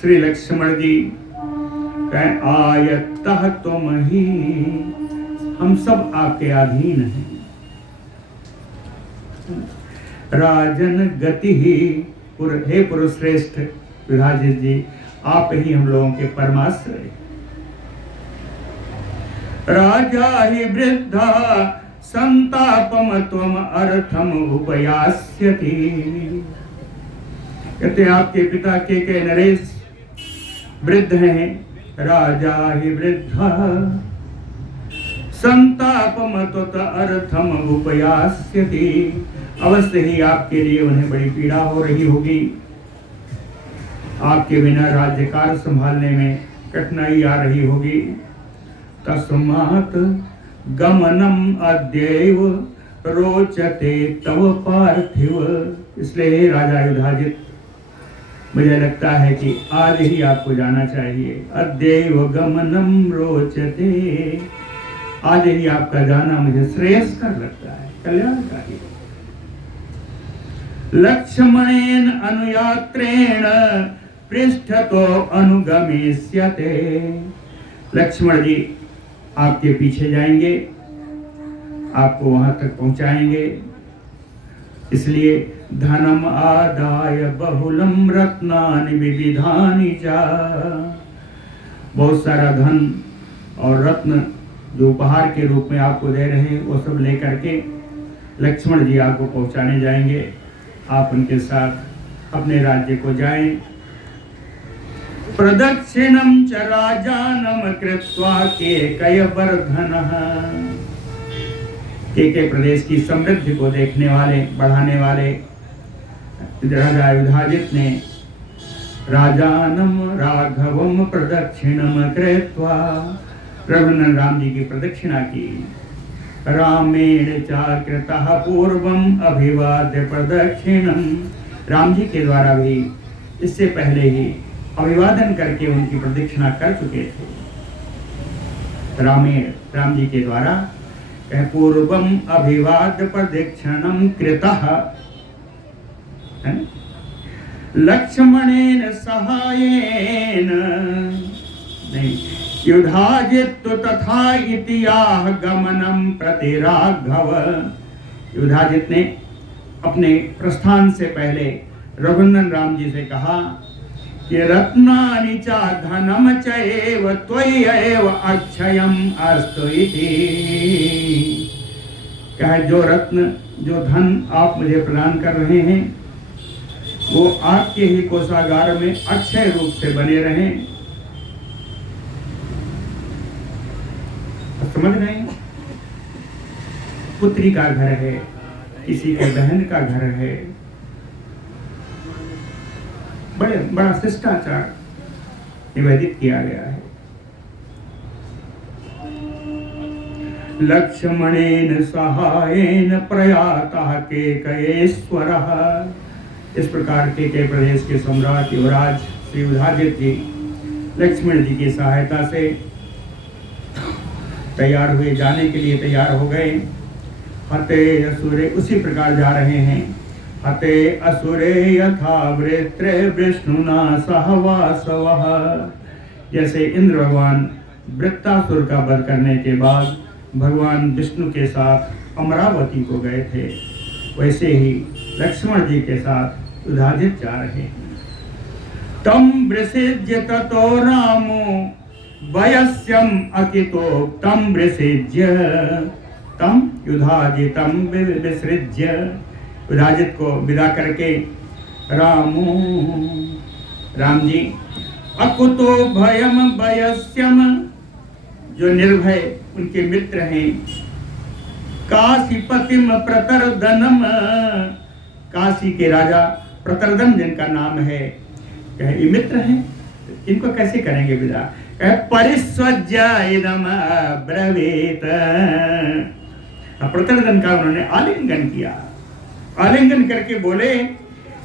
श्री लक्ष्मण जी आयत्तः तुम ही, हम सब आपके अधीन हैं। राजन गति ही, हे पुरुष श्रेष्ठ विराजित जी आप ही हम लोगों के परमाश्रय। राजा ही वृद्धा संतापम त्वम अर्थम उपयास्यति। कहते आपके पिता के नरेश वृद्ध हैं, राजा ही वृद्धा संतापम त्वत अर्थम उपयास्यति। अवश्य ही आपके लिए उन्हें बड़ी पीड़ा हो रही होगी, आपके बिना राज्यकार्य संभालने में कठिनाई आ रही होगी। तस्मात् गमनम अद्यैव रोचते तव पार्थिव। इसलिए राजा युधाजित मुझे लगता है कि आज ही आपको जाना चाहिए। अद्यैव गमनम रोचते, आज ही आपका जाना मुझे श्रेयस्कर लगता है, कल्याणकारी। लक्ष्मणेन अनुयात्रेण पृष्ठतो अनुगमिष्यते। लक्ष्मण जी आपके पीछे जाएंगे, आपको वहां तक पहुंचाएंगे। इसलिए धनम आदाय बहुलम रत्नानि विविधानि च, बहुत सारा धन और रत्न जो उपहार के रूप में आपको दे रहे हैं वो सब लेकर के लक्ष्मण जी आपको पहुंचाने जाएंगे। आप उनके साथ अपने राज्य को जाएं। प्रदक्षिणम च राजानम कृत्वा केकयवर्धनः। के प्रदेश की समृद्धि को देखने वाले, बढ़ाने वाले राजा युधाजित ने राजानम राघवम प्रदक्षिणम कृत्वा, रघुनंदन राम जी की प्रदक्षिणा की। रामेण चाकृतः पूर्वम अभिवाद्य प्रदक्षिणम, राम जी के द्वारा भी इससे पहले ही अभिवादन करके उनकी प्रदक्षिणा कर चुके थे। रामेण राम जी के द्वारा पूर्वम अभिवाद्य प्रदक्षिणम कृतः लक्ष्मणेन सहायेन, नहीं युधाजित तथा इतियाह गमनम प्रति राघव। युधाजित ने अपने प्रस्थान से पहले रघुनंदन राम जी से कहा कि रत्नानि च धनम चैव त्वयैव अक्षयम अस्तु इति। कहा जो रत्न जो धन आप मुझे प्रदान कर रहे हैं वो आपके ही कोषागार में अक्षय रूप से बने रहें। समझ रहे हैं, पुत्री का घर है, किसी के बहन का घर है, बड़ा शिष्टाचार निवेदित किया गया है। लक्ष्मणेन सहायेन प्रयातः केकयेश्वरः। इस प्रकार के प्रदेश के सम्राट युवराज श्री युधाजित जी लक्ष्मण जी की सहायता से तैयार हुए, जाने के लिए तैयार हो गए। हते असुरे, उसी प्रकार जा रहे हैं। हते असुरे यथा वृत्रे विष्णुना सह वासवः। जैसे इंद्र भगवान वृत्तासुर का वध करने के बाद भगवान विष्णु के साथ अमरावती को गए थे, वैसे ही लक्ष्मण जी के साथ युधाजित जा रहे हैं। तम वृषिज्य ततो रामो वयस्यम अकितो तम वृषिज्य। तम युधाजितम विसृज्य, युधाजित को विदा करके राम जी अकुतो भयम भयस्यम, जो निर्भय उनके मित्र हैं, काशीपतिम प्रतरदनम, काशी के राजा प्रतरदन जिनका नाम है, ये मित्र हैं, इनको कैसे करेंगे विदा? परिस्वज्जाइदम ब्रवीत, प्रतरदन का उन्होंने आलिंगन किया, आलिंगन करके बोले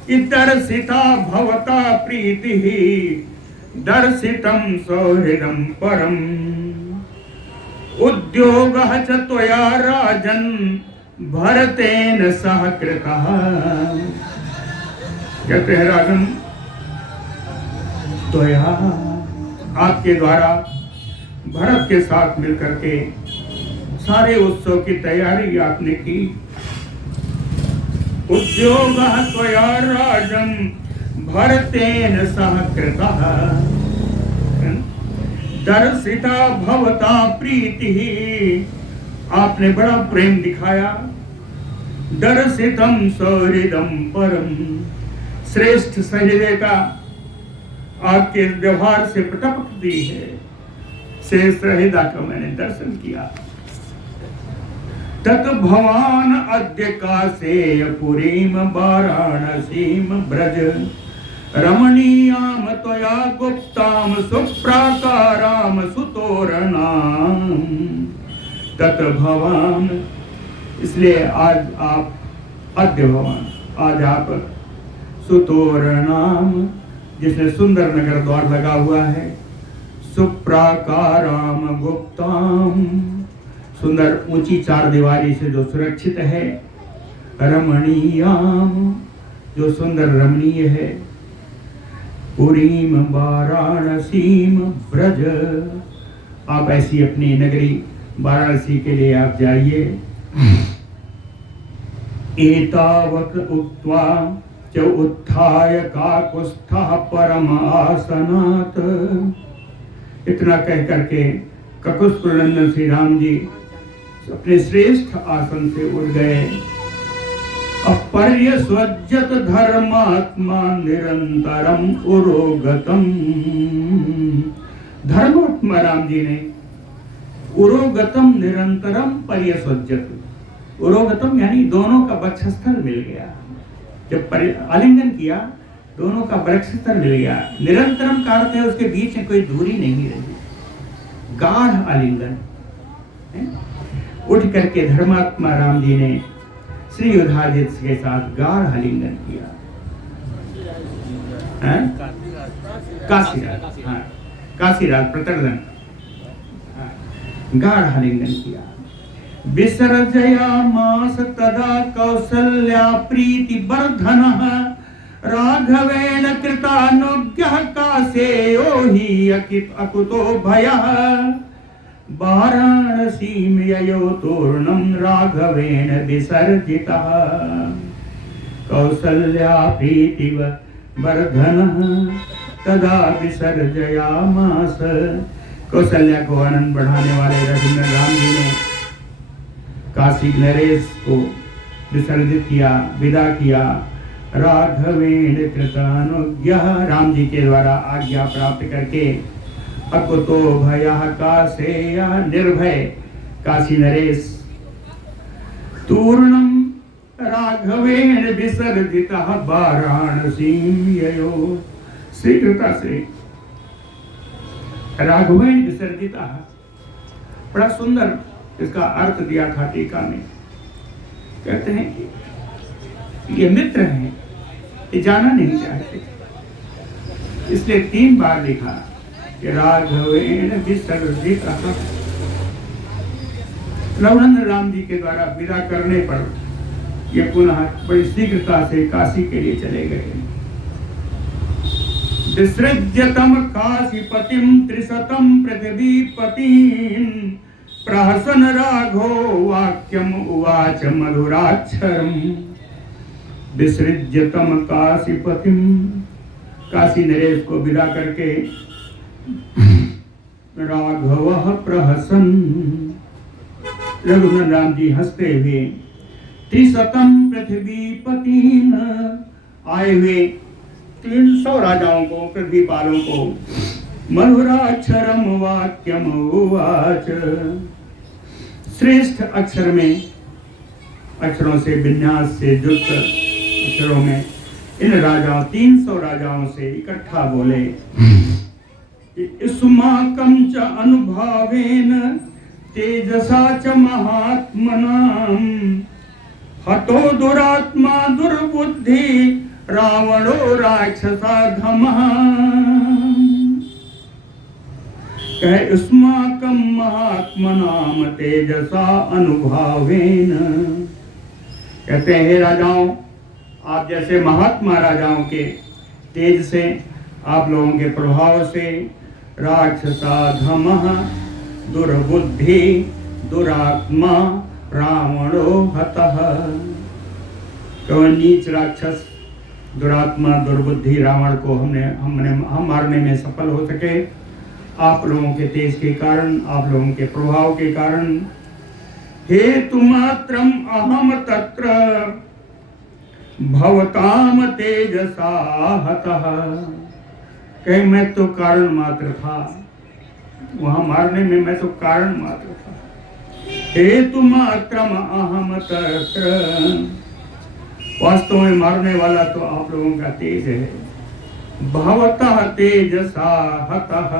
कि दर्शिता भवता प्रीति दर्शितम सौहृदम परम, उद्योगः च त्वया राजन् भरतेन सह कृतः। कहते हैं राजन, त्वया, आपके द्वारा भरत के साथ मिलकर के सारे उत्सव की तैयारी आपने की। उद्योगः त्वया राजन् भरतेन सह कृतः, दर्शिता भवता प्रीति, आपने बड़ा प्रेम दिखाया। दर्शितम सौहृदम परम, श्रेष्ठ सहृदयता आपके व्यवहार से प्रकटती है। श्रेष्ठ हृदय का मैंने दर्शन किया। तत भवान अद्य कासेय पुरीम वाराणसीम ब्रज, रमणीयाम त्वया गुप्ताम सुप्राकाराम सुतोरणाम। तत भवान, इसलिए आज आप अद्य भवान, आज आप सुतोरणाम, जिसमें सुंदर नगर द्वार लगा हुआ है, सुप्राकाराम गुप्ताम, सुंदर ऊंची चार दीवारी से जो सुरक्षित है, रमणीयाम, जो सुंदर रमणीय है, पुरीम वाराणसीम ब्रज, आप ऐसी अपनी नगरी वाराणसी के लिए आप जाइए। एतावत् उक्त्वा च उत्थाय काकुत्स्थः परमासनात्, इतना कह करके काकुत्स्थनंदन श्री राम जी अपने श्रेष्ठ आसन से उठ गए। अपर्यस्वज्जत धर्मात्मा निरंतरम उरोगतम, धर्मात्मा राम जी ने उरोगतम निरंतरम पर्यस्वज्जत, उरोगतम यानी दोनों का वक्षस्थल मिल गया। जब आलिंगन किया, दोनों का वक्षस्थल मिल गया। निरंतरम का अर्थ है उसके बीच में कोई दूरी नहीं रही, गाढ़ आलिंगन। उठ करके धर्मात्मा राम जी ने श्री युधाजित के साथ गाढ़ आलिंगन किया। काशीराज, हाँ, काशीराज प्रतरदन, गाढ़ आलिंगन किया। विसर्जयामास तदा कौसल्या प्रीति वर्धनः, राघवेण कृतानुज्ञः कासेयो हि अकुतो भयः। वाराणसीं ययो तूर्णं राघवेण विसर्जितः, कौसल्या प्रीतिव वर्धनः तदा विसर्जयामास। कौसल्या को आनंद बढ़ाने वाले रघुनंदन राम जी ने काशी नरेश को विसर्जित किया, विदा किया। राघवेण कृतानुज्ञः, राम जी के द्वारा आज्ञा प्राप्त करके अकुतो भयः कासेय, निर्भय काशी नरेश। तूर्णम राघवेण विसर्जितः वाराणसीं ययो, शीघ्रता से राघवेण विसर्जितः, बड़ा सुंदर इसका अर्थ दिया था टीका में। कहते हैं कि ये मित्र हैं, ये जाना नहीं चाहते, इसलिए 3 बार लिखा कि राघवेण विसर्जितः। रघुनंदन राम जी के द्वारा विदा करने पर ये पुनः बड़ी शीघ्रता से काशी के लिए चले गए। विसृज्यतम काशीपतिम त्रिशतम पृथ्वीपतिं, प्रहसन राघो वाक्यम उवाच मधुराक्षरम। विसृज्यतम काशीपतिम, काशी नरेश को विदा करके राघवः प्रहसन, रघुनंदन राम जी हंसते हुए त्रिशतम पृथ्वीपतिन आए हुए 300 राजाओं को, पृथ्वीपालों को मधुराक्षरम वाक्यम उवाच, श्रेष्ठ अक्षर में, अक्षरों से विन्यास से युक्त अक्षरों में इन राजाओं 300 राजाओं से इकट्ठा बोले कि इस्माकं च अनुभावेन तेजसा च महात्मनां हतो दुरात्मा दुर्बुद्धि रावणो राक्षसाधमः। कहे इस्माकं महात्मनां तेजसा अनुभावेन, कहते हैं राजाओं, आप जैसे महात्मा राजाओं के तेज से, आप लोगों के प्रभाव से राक्षसाधमः दुर्बुद्धि दुरात्मा रावणो हतः, कौन नीच राक्षस दुरात्मा दुर्बुद्धि रावण को हम मारने में सफल हो सके, आप लोगों के तेज के कारण, आप लोगों के प्रभाव के कारण। हेतु मात्रम अहम तत्र भवताम तेजसा हतः, कहे मैं तो कारण मात्र था, वहां मारने में मैं तो कारण मात्र था। हेतु मात्रम अहम तत्र, वास्तव में मारने वाला तो आप लोगों का तेज है। भवतः तेजसा हतः,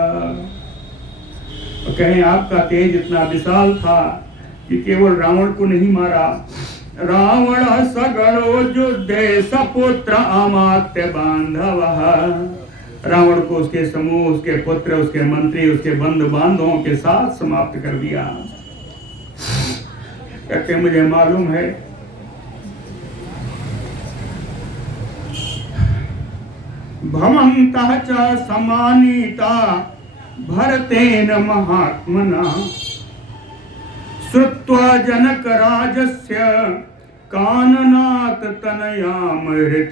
कहें आपका तेज इतना विशाल था कि केवल रावण को नहीं मारा, रावण सगरो युद्धे सपुत्र अमात्य बांधवः, रावण को उसके समूह, उसके पुत्र, उसके मंत्री, उसके बंधु बांधवों के साथ समाप्त कर दिया। कहते मुझे मालूम है भवन्तः च समानीता भरतेन महात्मना श्रुत्वा जनकराजस्य काननात् तनयामृताम्,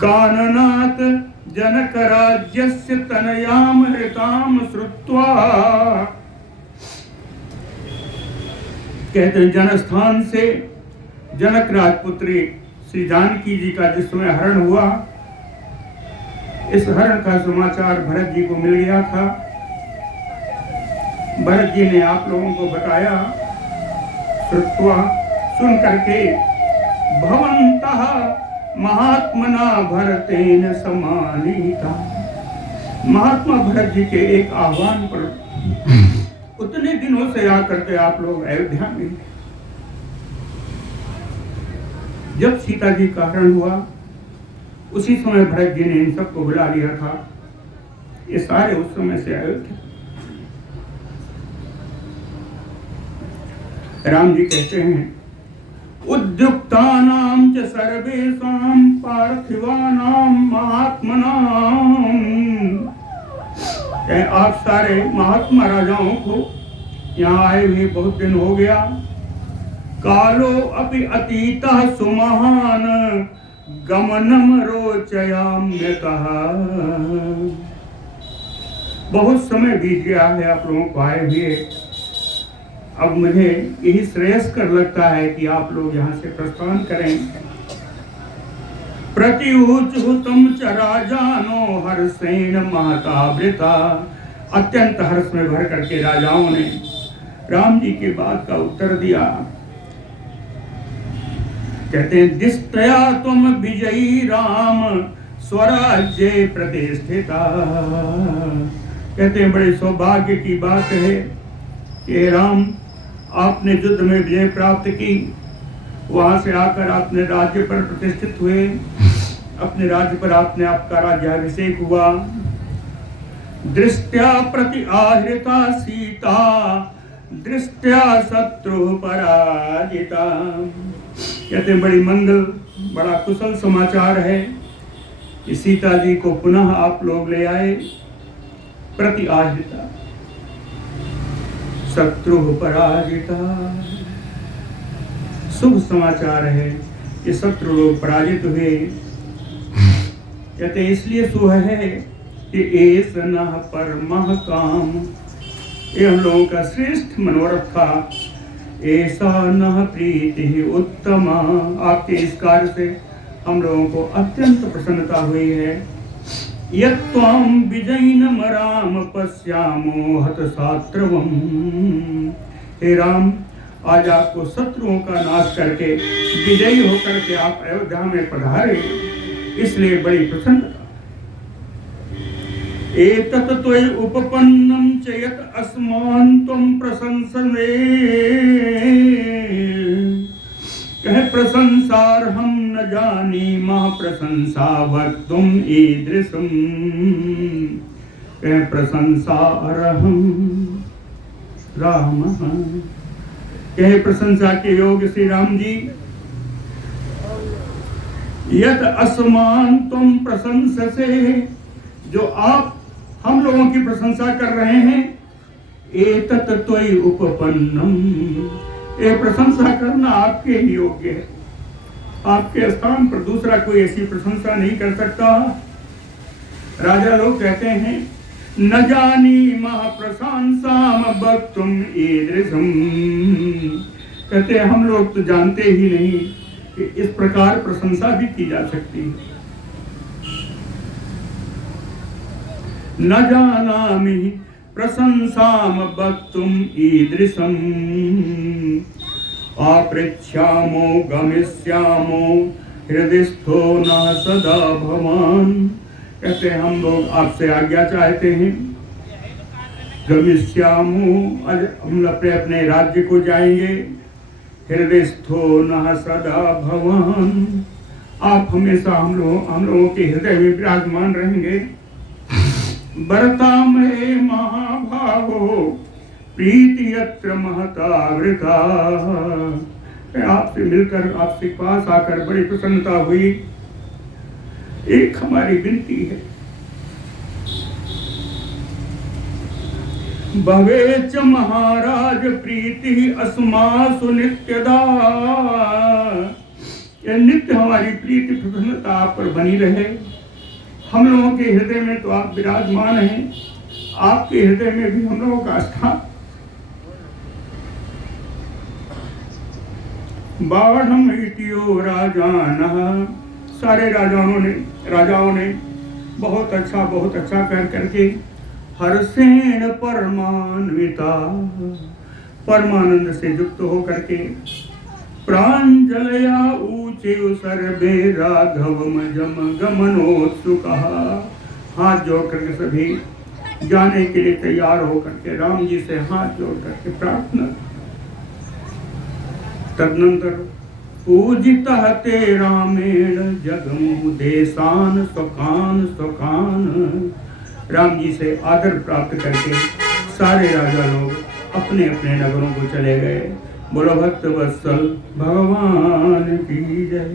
काननात् जनकराज्यस्य तनयामृताम् श्रुत्वा, कहते जनस्थान से जनक राजपुत्री श्री जानकी जी का जिस समय हरण हुआ, इस हरण का समाचार भरत जी को मिल गया था। भरत जी ने आप लोगों को बताया, श्रुत्वा सुन करके, भवन्तः महात्मना भरतेन समानीता, महात्मा भरत जी के एक आह्वान पर उतने दिनों से आकर के आप लोग अयोध्या में, जब सीता जी का हरण हुआ उसी समय भरत जी ने इन सबको बुला लिया था। ये सारे उस समय से आए थे। राम जी कहते हैं उद्युक्तानां च सर्वेषां पार्थिवानां महात्मनां, आप सारे महात्मा राजाओं को यहाँ आए हुए बहुत दिन हो गया। कालो अपि अतीतः सुमहान गमनम रोचयाम्यतः, बहुत समय बीत गया है आप लोगों को आए हुए, अब मुझे यही श्रेयस्कर लगता है कि आप लोग यहाँ से प्रस्थान करें। प्रतिऊचुतम च राजानो हर्षेण महतावृता, अत्यंत हर्ष में भर करके राजाओं ने राम जी की बात का उत्तर दिया। कहते हैं दिष्टया तुम विजयी राम स्वराज्य प्रतिष्ठिता, कहते हैं बड़े सौभाग्य की बात है कि राम आपने युद्ध में विजय प्राप्त की, वहां से आकर आपने राज्य पर प्रतिष्ठित हुए, अपने राज्य पर आपने आपका राज्याभिषेक हुआ। दृष्टया प्रति आहृता सीता दृष्टया शत्रु पराजिता, कहते हैं बड़ी मंगल, बड़ा कुशल समाचार है कि सीता जी को पुनः आप लोग ले आए। प्रति आहृता शत्रु पराजिता, शुभ समाचार है कि शत्रु लोग पराजित हुए। कहते इसलिए शुभ है कि ऐस न परमः काम, ये हम लोगों का श्रेष्ठ मनोरथ था। ऐसा न प्रीति उत्तमा, आपके इस कार्य से हम लोगों को अत्यंत प्रसन्नता हुई है। यत्त्वां विजयिनं राम पश्यामो हतशात्रवम्, हे राम आज आपको शत्रुओं का नाश करके विजयी होकर के आप अयोध्या में पधारे, इसलिए बड़ी प्रसन्नता। एतत् त्वयि उपपन्नं च यत् अस्मान् त्वं प्रशंसने, कह प्रशंसार्हं न जानीमः प्रशंसा वक्तुम् ईदृशम्, कह प्रशंसार्हं राम, कह प्रशंसा के योग्य श्री राम जी। यत् अस्मान तुम प्रशंससे, जो आप हम लोगों की प्रशंसा कर रहे हैं, एतत् त्वयि उपपन्नम, ये प्रशंसा करना आपके ही योग्य है। आपके स्थान पर दूसरा कोई ऐसी प्रशंसा नहीं कर सकता। राजा लोग कहते हैं न जानीमः प्रशंसाम वक्तुम् ईदृशम्, कहते हैं हम लोग तो जानते ही नहीं कि इस प्रकार प्रशंसा भी की जा सकती है। न जानामि प्रशंसाम वक्तुम् ईदृशम्, अपृच्छामो गमिष्यामो हृदयस्थो न सदा भवान्, कहते हैं हम लोग आपसे आज्ञा चाहते हैं। गमिष्यामो, हम अपने राज्य को जाएंगे। हृदयस्थो न सदा भवान्, आप हमेशा हम लोगों के हृदय में विराजमान रहेंगे। वर्तामहे महाभागो प्रीति यत्र महता वृथा, आपसे मिलकर आपसे पास आकर बड़ी प्रसन्नता हुई। एक हमारी विनती है, भवेच महाराज प्रीति अस्मासु नित्यदा, नित्य हमारी प्रीति प्रसन्नता आप पर बनी रहे। हम लोगों के हृदय में तो आप विराजमान हैं, आपके हृदय में भी हम लोगों का स्थान। बाढ़म इतियो राजानः, सारे राजाओं ने बहुत अच्छा कर करके हर्षेण परमान्विता, परमानंद से युक्त हो करके प्रांजलया ऊचे सर्वे राघवम जम गमनोत्सुकः, हाथ जोड़ करके सभी जाने के लिए तैयार हो करके राम जी से हाथ जोड़ करके प्रार्थना। तदनंतर पूजितः ते रामेण जगमु देशान स्वकान स्वकान, राम जी से आदर प्राप्त करके सारे राजा लोग अपने अपने नगरों को चले गए। बोलो भक्त वत्सल भगवान की जय।